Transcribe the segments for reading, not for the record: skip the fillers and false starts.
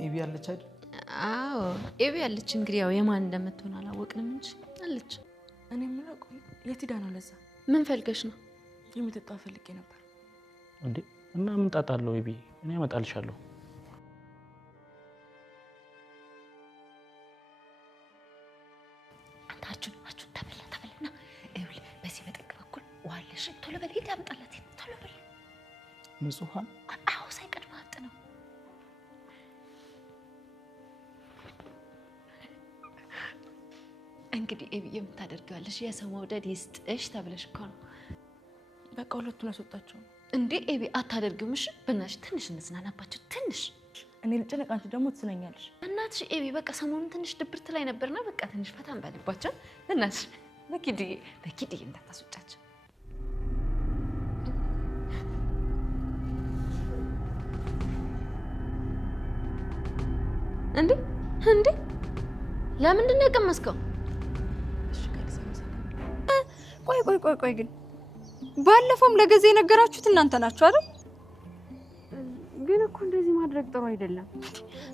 ኤቢ አለች አይደል? አዎ ኤቢ አለች። እንግዲህ ያው የማን እንደምትሆን አላወቅንም እንጂ አለች። እኔ ምን አውቀው የት ሄዳ ነው? ለዛ ምን ፈልገሽ ነው? የሚጠጣ ፈልጌ ነበር። እንዴ እና ምን ጣጣለው? ኤቢ እኔ አመጣልሻለሁ። አንታችሁ ተበላና ኤቢ በዚህ በጥቅ በኩል ዋለሽ። ቶሎ በል ሂድ አምጣላት። ቶሎ በል ንጹሃ አዎ ሳይቀድም አጥ ነው። እንግዲህ ኤቢ የምታደርጊዋለሽ የሰው መውደድ ይስጥሽ ተብለሽ እኮ ነው። በቃ ሁለቱን አስወጣቸው እንዴ ኤቢ አታደርጊውም? እሺ በእናትሽ ትንሽ እንዝናናባቸው ትንሽ። እኔ ልጨነቅ፣ አንቺ ደግሞ ትስነኛለሽ። እናትሽ ኤቢ በቃ ሰሞኑን ትንሽ ድብርት ላይ ነበርና በቃ ትንሽ ፈታ እንበልባቸው። እናትሽ በኪድዬ እንዳታስወጫቸው። እንዴ ለምንድን ነው የቀመስከው? ቆይ ግን ባለፈውም ለጊዜ ነገራችሁት እናንተ ናችሁ አይደል? ግን እኮ እንደዚህ ማድረግ ጥሩ አይደለም።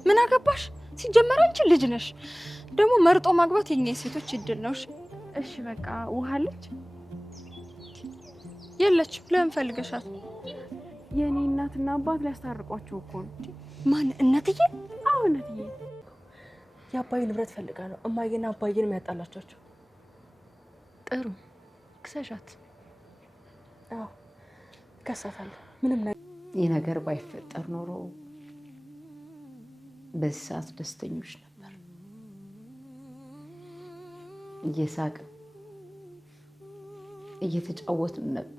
ምን አገባሽ? ሲጀመር አንቺ ልጅ ነሽ። ደግሞ መርጦ ማግባት የኛ ሴቶች እድል ነው። እሺ በቃ ውሃ አለች? የለችም። ለምን ፈልገሻት? የኔ እናትና አባት ሊያስታርቋቸው እኮ ነው። ማን? እናትዬ? አዎ እናትዬ። የአባይ ንብረት ፈልጋ ነው እማዬና አባዬን የሚያጣላቸው። ጥሩ ክሰሻት። አዎ ከሳታለሁ። ምንም ይህ ነገር ባይፈጠር ኖሮ በዚህ ሰዓት ደስተኞች ነበር። እየሳቅን እየተጫወትን ነበር።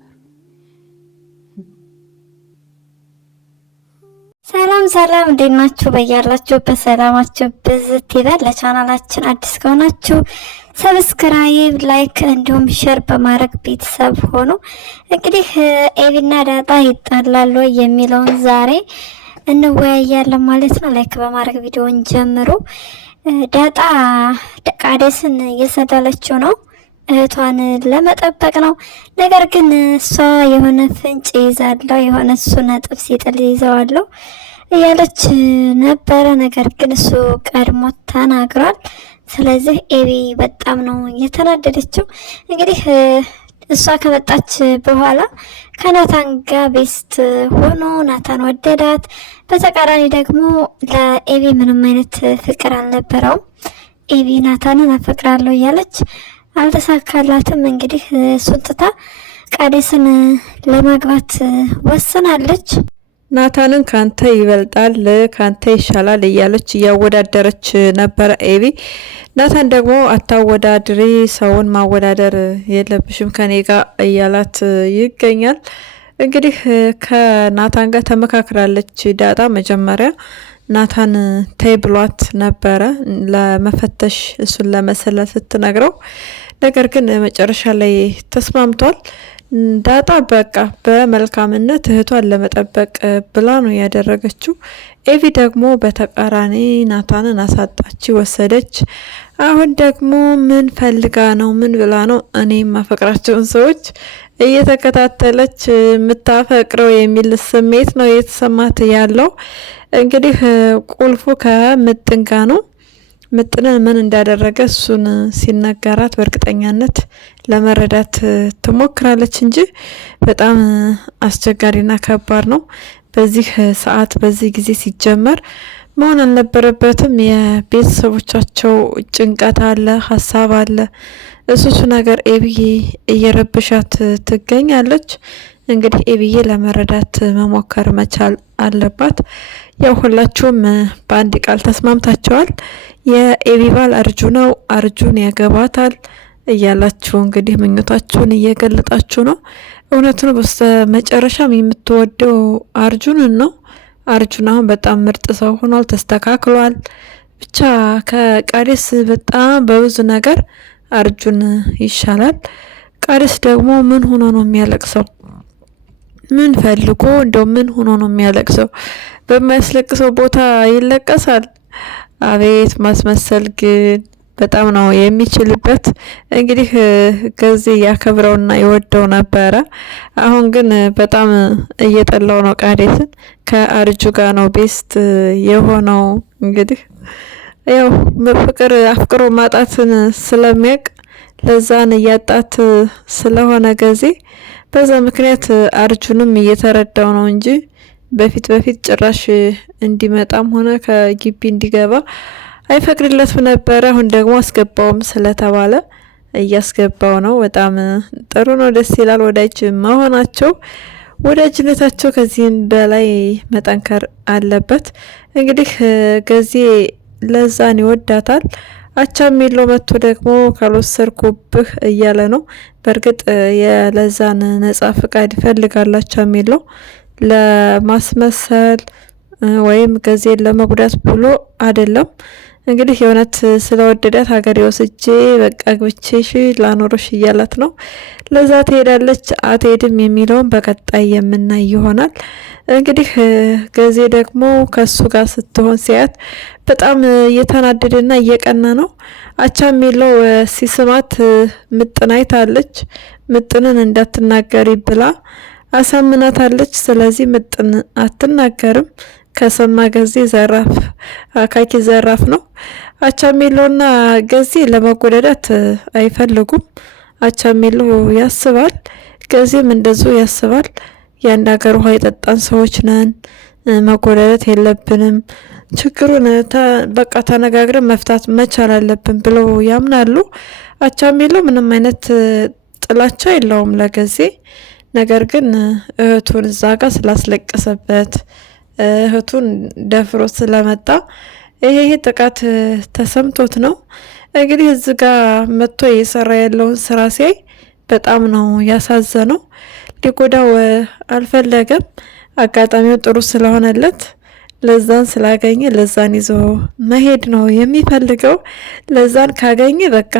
ሰላም እንዴት ናችሁ? በያላችሁበት ሰላማችሁ ብዝት ይበል። ለቻናላችን አዲስ ከሆናችሁ ሰብስክራይብ፣ ላይክ እንዲሁም ሼር በማድረግ ቤተሰብ ሆኑ። እንግዲህ ኤቢና ዳጣ ይጣላሉ የሚለውን ዛሬ እንወያያለን ማለት ነው። ላይክ በማድረግ ቪዲዮውን ጀምሩ። ዳጣ ቃዴስን እየሰለለችው ነው፣ እህቷን ለመጠበቅ ነው። ነገር ግን እሷ የሆነ ፍንጭ ይዛለው፣ የሆነ እሱ ነጥብ ሲጥል ይዘዋለው እያለች ነበረ። ነገር ግን እሱ ቀድሞ ተናግሯል። ስለዚህ ኤቢ በጣም ነው የተናደደችው። እንግዲህ እሷ ከመጣች በኋላ ከናታን ጋር ቤስት ሆኖ ናታን ወደዳት። በተቃራኒ ደግሞ ለኤቢ ምንም አይነት ፍቅር አልነበረውም። ኤቢ ናታንን አፈቅራለሁ እያለች አልተሳካላትም። እንግዲህ እሱን ትታ ቃዴስን ለማግባት ወስናለች። ናታንን ካንተ ይበልጣል ካንተ ይሻላል እያለች እያወዳደረች ነበረ ኤቢ። ናታን ደግሞ አታወዳድሪ፣ ሰውን ማወዳደር የለብሽም ከኔ ጋር እያላት ይገኛል። እንግዲህ ከናታን ጋር ተመካክራለች ዳጣ። መጀመሪያ ናታን ተይ ብሏት ነበረ ለመፈተሽ እሱን ለመሰለል ስትነግረው፣ ነገር ግን መጨረሻ ላይ ተስማምቷል። ዳጣ በቃ በመልካምነት እህቷን ለመጠበቅ ብላ ነው ያደረገችው። ኤቪ ደግሞ በተቃራኒ ናታንን አሳጣች፣ ወሰደች። አሁን ደግሞ ምን ፈልጋ ነው ምን ብላ ነው እኔ ማፈቅራቸውን ሰዎች እየተከታተለች የምታፈቅረው የሚል ስሜት ነው የተሰማት ያለው። እንግዲህ ቁልፉ ከምጥን ጋ ነው። ምጥንን ምን እንዳደረገ እሱን ሲነገራት በእርግጠኛነት ለመረዳት ትሞክራለች እንጂ በጣም አስቸጋሪና ከባድ ነው። በዚህ ሰዓት በዚህ ጊዜ ሲጀመር መሆን አልነበረበትም። የቤተሰቦቻቸው ጭንቀት አለ፣ ሀሳብ አለ። እሱ ነገር ኤቢዬ እየረብሻት ትገኛለች። እንግዲህ ኤቢዬ ለመረዳት መሞከር መቻል አለባት። ያው ሁላችሁም በአንድ ቃል ተስማምታችኋል። የኤቢ ባል አርጁ ነው፣ አርጁን ያገባታል እያላችሁ እንግዲህ ምኞታችሁን እየገለጣችሁ ነው። እውነት ነው። በስተመጨረሻም የምትወደው አርጁንን ነው። አርጁን አሁን በጣም ምርጥ ሰው ሆኗል፣ ተስተካክሏል። ብቻ ከቃዴስ በጣም በብዙ ነገር አርጁን ይሻላል። ቃዴስ ደግሞ ምን ሆኖ ነው የሚያለቅሰው? ምን ፈልጎ እንደው ምን ሆኖ ነው የሚያለቅሰው? በማያስለቅሰው ቦታ ይለቀሳል። አቤት ማስመሰል ግን በጣም ነው የሚችልበት። እንግዲህ ገዜ ያከብረውና ይወደው ነበረ። አሁን ግን በጣም እየጠላው ነው ቃዴስን። ከአርጁ ጋር ነው ቤስት የሆነው እንግዲህ ያው ፍቅር አፍቅሮ ማጣትን ስለሚያውቅ ለዛን እያጣት ስለሆነ ጊዜ በዛ ምክንያት አርጁንም እየተረዳው ነው እንጂ በፊት ጭራሽ እንዲመጣም ሆነ ከግቢ እንዲገባ አይፈቅድለትም ነበር። አሁን ደግሞ አስገባውም ስለተባለ እያስገባው ነው። በጣም ጥሩ ነው፣ ደስ ይላል። ወዳጅ መሆናቸው ወዳጅነታቸው ከዚህ በላይ መጠንከር አለበት። እንግዲህ ገዜ ለዛን ይወዳታል። አቻሜሎ መጥቶ ደግሞ ካልወሰድኩብህ እያለ ነው። በእርግጥ የለዛን ነጻ ፍቃድ ይፈልጋል አቻሜሎ ለማስመሰል ወይም ገዜን ለመጉዳት ብሎ አይደለም። እንግዲህ የእውነት ስለወደዳት ሀገሬ ወስጄ በቃ ግብቼሽ ላኖርሽ እያላት ነው። ለዛ ትሄዳለች አትሄድም የሚለውን በቀጣይ የምናይ ይሆናል። እንግዲህ ገዜ ደግሞ ከሱ ጋር ስትሆን ሲያት በጣም እየተናደደና እየቀና ነው። አቻሜለው ሲስማት ምጥን አይታለች። ምጥንን እንዳትናገሪ ብላ አሳምናታለች። ስለዚህ ምጥን አትናገርም። ከሰማ ገዜ ዘራፍ አካኪ ዘራፍ ነው። አቻሜሎና ገዜ ለመጎዳዳት አይፈልጉም። አቻሜሎ ያስባል፣ ገዜም እንደዚሁ ያስባል። የአንድ ሀገር ውሃ የጠጣን ሰዎች ነን፣ መጎዳዳት የለብንም፣ ችግሩን በቃ ተነጋግረን መፍታት መቻል አለብን ብለው ያምናሉ። አቻሜሎ ምንም አይነት ጥላቻ የለውም ለገዜ። ነገር ግን እህቱን እዛ ጋር ስላስለቀሰበት እህቱን ደፍሮ ስለመጣ ይሄ ጥቃት ተሰምቶት ነው። እንግዲህ እዚህ ጋር መጥቶ እየሰራ ያለውን ስራ ሲያይ በጣም ነው ያሳዘነው። ሊጎዳው አልፈለገም። አጋጣሚው ጥሩ ስለሆነለት ለዛን ስላገኘ ለዛን ይዞ መሄድ ነው የሚፈልገው። ለዛን ካገኘ በቃ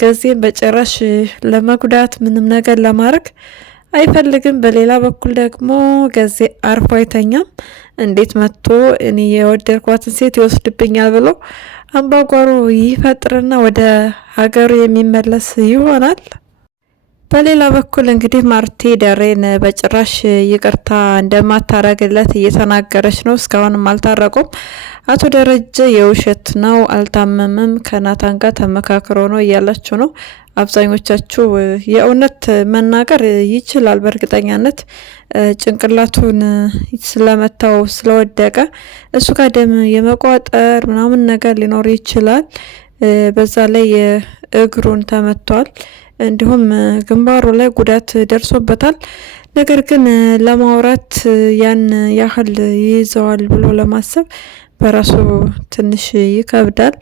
ገዜን በጭራሽ ለመጉዳት ምንም ነገር ለማድረግ አይፈልግም። በሌላ በኩል ደግሞ ገዜ አርፎ አይተኛም። እንዴት መጥቶ እኔ የወደድኳትን ሴት ይወስድብኛል ብሎ አምባጓሮ ይፈጥርና ወደ ሀገሩ የሚመለስ ይሆናል። በሌላ በኩል እንግዲህ ማርቲ ደሬን በጭራሽ ይቅርታ እንደማታረግለት እየተናገረች ነው። እስካሁንም አልታረቁም። አቶ ደረጀ የውሸት ነው አልታመመም፣ ከናታን ጋር ተመካክሮ ነው እያላችሁ ነው። አብዛኞቻችሁ የእውነት መናገር ይችላል። በእርግጠኛነት ጭንቅላቱን ስለመታው ስለወደቀ እሱ ጋር ደም የመቋጠር ምናምን ነገር ሊኖር ይችላል። በዛ ላይ እግሩን ተመቷል፣ እንዲሁም ግንባሩ ላይ ጉዳት ደርሶበታል። ነገር ግን ለማውራት ያን ያህል ይይዘዋል ብሎ ለማሰብ በራሱ ትንሽ ይከብዳል።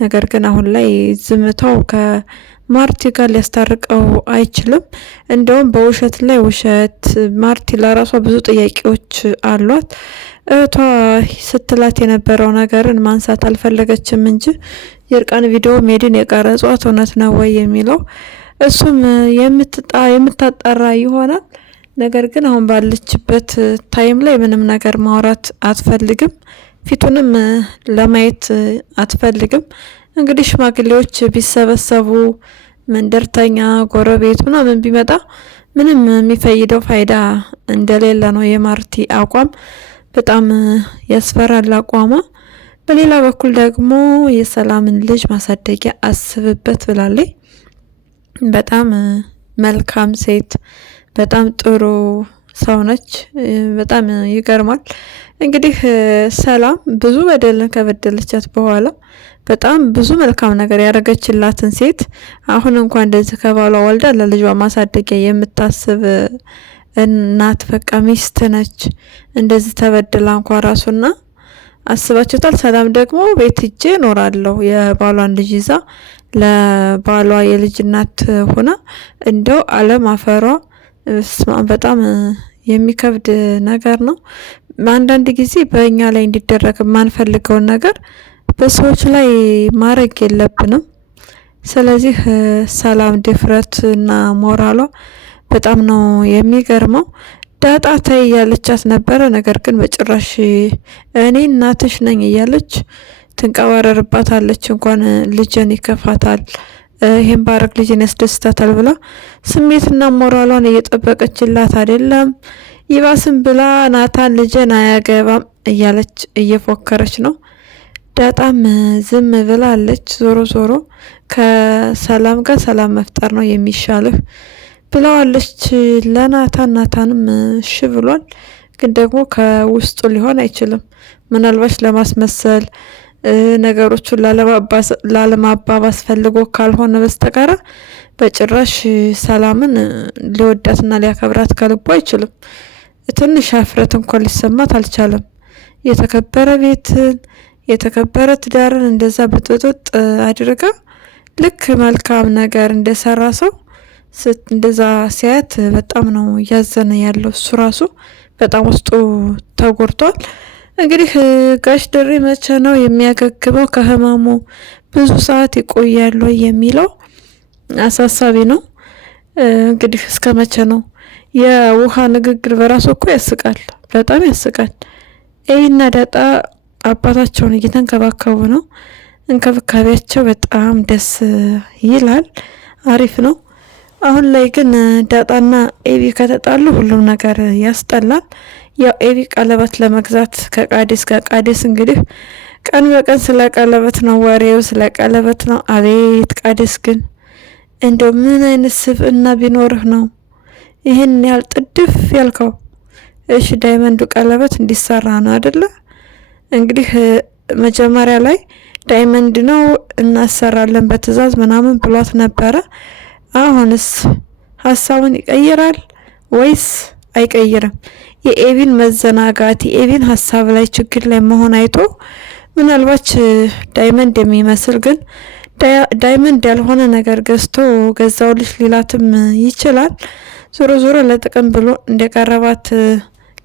ነገር ግን አሁን ላይ ዝምታው ከማርቲ ጋር ሊያስታርቀው አይችልም። እንደውም በውሸት ላይ ውሸት። ማርቲ ለራሷ ብዙ ጥያቄዎች አሏት። እህቷ ስትላት የነበረው ነገርን ማንሳት አልፈለገችም እንጂ የእርቃን ቪዲዮ ሜድን የቀረጿት እውነት ነው ወይ የሚለው እሱም የምታጣራ ይሆናል። ነገር ግን አሁን ባለችበት ታይም ላይ ምንም ነገር ማውራት አትፈልግም። ፊቱንም ለማየት አትፈልግም። እንግዲህ ሽማግሌዎች ቢሰበሰቡ መንደርተኛ፣ ጎረቤት ምናምን ቢመጣ ምንም የሚፈይደው ፋይዳ እንደሌለ ነው የማርቲ አቋም። በጣም ያስፈራል አቋሟ። በሌላ በኩል ደግሞ የሰላምን ልጅ ማሳደጊያ አስብበት ብላለች። በጣም መልካም ሴት፣ በጣም ጥሩ ሰው ነች። በጣም ይገርማል። እንግዲህ ሰላም ብዙ በደልን ከበደለቻት በኋላ በጣም ብዙ መልካም ነገር ያደረገችላትን ሴት አሁን እንኳን እንደዚህ ከባሏ ወልዳ ለልጇ ማሳደጊያ የምታስብ እናት በቃ ሚስት ነች። እንደዚህ ተበድላ እንኳን ራሱና አስባችሁታል። ሰላም ደግሞ ቤት ሂጄ እኖራለሁ የባሏን ልጅ ይዛ ለባሏ የልጅ እናት ሆና እንደው አለም አፈሯ በጣም የሚከብድ ነገር ነው። አንዳንድ ጊዜ በእኛ ላይ እንዲደረግ የማንፈልገውን ነገር በሰዎች ላይ ማድረግ የለብንም። ስለዚህ ሰላም ድፍረት እና ሞራሏ በጣም ነው የሚገርመው። ዳጣ ተይ እያለቻት ነበረ። ነገር ግን በጭራሽ እኔ እናትሽ ነኝ እያለች ትንቀባረርባታለች። እንኳን ልጅን ይከፋታል፣ ይሄን ባረግ ልጅን ያስደስታታል ብላ ስሜትና ሞራሏን እየጠበቀችላት አይደለም። ይባስም ብላ ናታን ልጅን አያገባም እያለች እየፎከረች ነው። ዳጣም ዝም ብላለች። ዞሮ ዞሮ ከሰላም ጋር ሰላም መፍጠር ነው የሚሻልህ ብለዋለች ለናታን። ናታንም እሺ ብሏል። ግን ደግሞ ከውስጡ ሊሆን አይችልም። ምናልባት ለማስመሰል ነገሮቹን ላለማባባስ ፈልጎ ካልሆነ በስተቀር በጭራሽ ሰላምን ሊወዳትና ሊያከብራት ከልቡ አይችልም። ትንሽ አፍረት እንኳን ሊሰማት አልቻለም። የተከበረ ቤትን የተከበረ ትዳርን እንደዛ ብጥጥጥ አድርጋ ልክ መልካም ነገር እንደሰራ ሰው እንደዛ ሲያት በጣም ነው እያዘነ ያለው። እሱ ራሱ በጣም ውስጡ ተጎድቷል። እንግዲህ ጋሽ ደሬ መቼ ነው የሚያገግመው ከህመሙ? ብዙ ሰዓት ይቆያሉ የሚለው አሳሳቢ ነው። እንግዲህ እስከ መቼ ነው? የውሃ ንግግር በራሱ እኮ ያስቃል፣ በጣም ያስቃል። ኤቢና ዳጣ አባታቸውን እየተንከባከቡ ነው። እንክብካቤያቸው በጣም ደስ ይላል፣ አሪፍ ነው። አሁን ላይ ግን ዳጣና ኤቢ ከተጣሉ ሁሉም ነገር ያስጠላል። ያው ኤቢ ቀለበት ለመግዛት ከቃዴስ ጋር ቃዴስ እንግዲህ ቀን በቀን ስለ ቀለበት ነው ወሬው፣ ስለ ቀለበት ነው። አቤት ቃዴስ ግን እንደው ምን አይነት ስብዕና ቢኖርህ ነው ይህን ያህል ጥድፍ ያልከው? እሺ ዳይመንዱ ቀለበት እንዲሰራ ነው አይደለ? እንግዲህ መጀመሪያ ላይ ዳይመንድ ነው እናሰራለን በትዕዛዝ ምናምን ብሏት ነበረ። አሁንስ ሀሳቡን ይቀይራል ወይስ አይቀይርም? የኤቢን መዘናጋት የኤቢን ሀሳብ ላይ ችግር ላይ መሆን አይቶ ምናልባት ዳይመንድ የሚመስል ግን ዳይመንድ ያልሆነ ነገር ገዝቶ ገዛውልሽ ሊላትም ይችላል። ዞሮ ዞሮ ለጥቅም ብሎ እንደቀረባት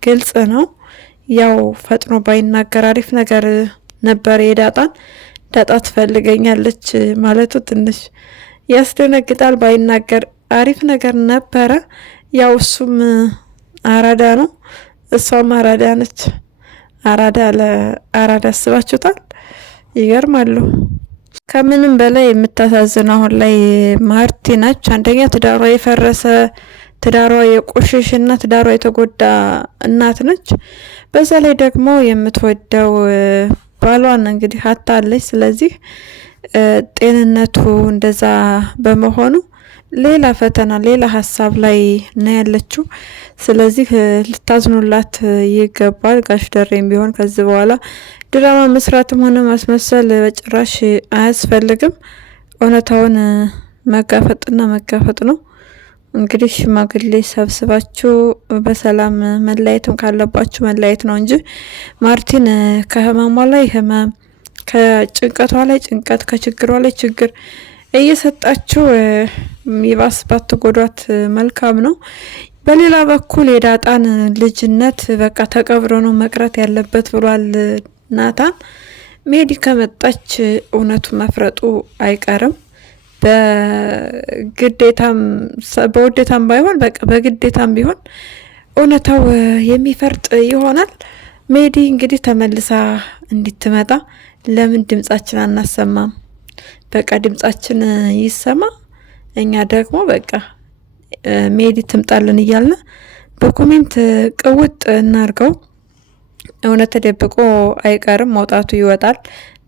ግልጽ ነው። ያው ፈጥኖ ባይናገር አሪፍ ነገር ነበር። የዳጣን ዳጣ ትፈልገኛለች ማለቱ ትንሽ ያስደነግጣል። ባይናገር አሪፍ ነገር ነበረ። ያው እሱም አራዳ ነው፣ እሷም አራዳ ነች። አራዳ ለአራዳ አስባችሁታል? ይገርማሉ። ከምንም በላይ የምታሳዝነው አሁን ላይ ማርቲ ናች። አንደኛ ትዳሯ የፈረሰ ትዳሯ የቆሸሽና ትዳሯ የተጎዳ እናት ነች። በዛ ላይ ደግሞ የምትወደው ባሏን እንግዲህ አታለች። ስለዚህ ጤንነቱ እንደዛ በመሆኑ ሌላ ፈተና ሌላ ሀሳብ ላይ ነው ያለችው። ስለዚህ ልታዝኑላት ይገባል። ጋሽ ደሬም ቢሆን ከዚህ በኋላ ድራማ መስራትም ሆነ ማስመሰል በጭራሽ አያስፈልግም። እውነታውን መጋፈጥና መጋፈጥ ነው። እንግዲህ ሽማግሌ ሰብስባችሁ በሰላም መለያየትም ካለባችሁ መለያየት ነው እንጂ ማርቲን ከህመሟ ላይ ህመም፣ ከጭንቀቷ ላይ ጭንቀት፣ ከችግሯ ላይ ችግር እየሰጣችሁ ይባስ ባትጎዷት መልካም ነው። በሌላ በኩል የዳጣን ልጅነት በቃ ተቀብሮ ነው መቅረት ያለበት ብሏል ናታን። ሜዲ ከመጣች እውነቱ መፍረጡ አይቀርም። በውዴታም ባይሆን በቃ በግዴታም ቢሆን እውነታው የሚፈርጥ ይሆናል። ሜዲ እንግዲህ ተመልሳ እንድትመጣ ለምን ድምጻችን አናሰማም? በቃ ድምጻችን ይሰማ። እኛ ደግሞ በቃ ሜዲ ትምጣልን እያልን በኮሜንት ቅውጥ እናርገው። እውነት ተደብቆ አይቀርም፣ መውጣቱ ይወጣል።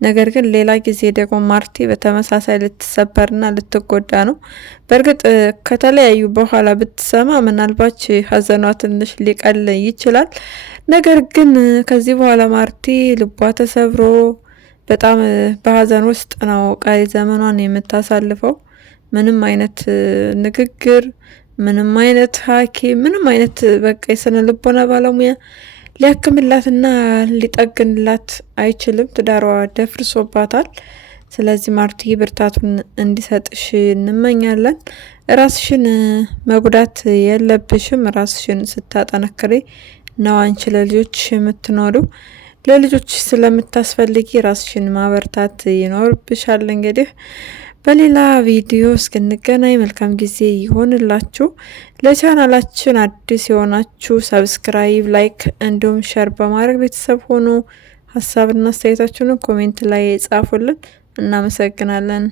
ነገር ግን ሌላ ጊዜ ደግሞ ማርቲ በተመሳሳይ ልትሰበርና ልትጎዳ ነው። በእርግጥ ከተለያዩ በኋላ ብትሰማ ምናልባት ሀዘኗ ትንሽ ሊቀል ይችላል። ነገር ግን ከዚህ በኋላ ማርቲ ልቧ ተሰብሮ በጣም በሀዘን ውስጥ ነው ቀሪ ዘመኗን የምታሳልፈው። ምንም አይነት ንግግር፣ ምንም አይነት ሐኪም፣ ምንም አይነት በቃ የስነ ልቦና ባለሙያ ሊያክምላትና ሊጠግንላት አይችልም። ትዳሯ ደፍርሶባታል። ስለዚህ ማርቲ ብርታቱን እንዲሰጥሽ እንመኛለን። ራስሽን መጉዳት የለብሽም። ራስሽን ስታጠነክሬ ነው አንቺ ለልጆች የምትኖሩ። ለልጆች ስለምታስፈልጊ ራስሽን ማበርታት ይኖርብሻል። እንግዲህ በሌላ ቪዲዮ እስክንገናኝ መልካም ጊዜ ይሆንላችሁ። ለቻናላችን አዲስ የሆናችሁ ሰብስክራይብ፣ ላይክ እንዲሁም ሸር በማድረግ ቤተሰብ ሆኑ። ሀሳብና አስተያየታችሁን ኮሜንት ላይ ጻፉልን። እናመሰግናለን።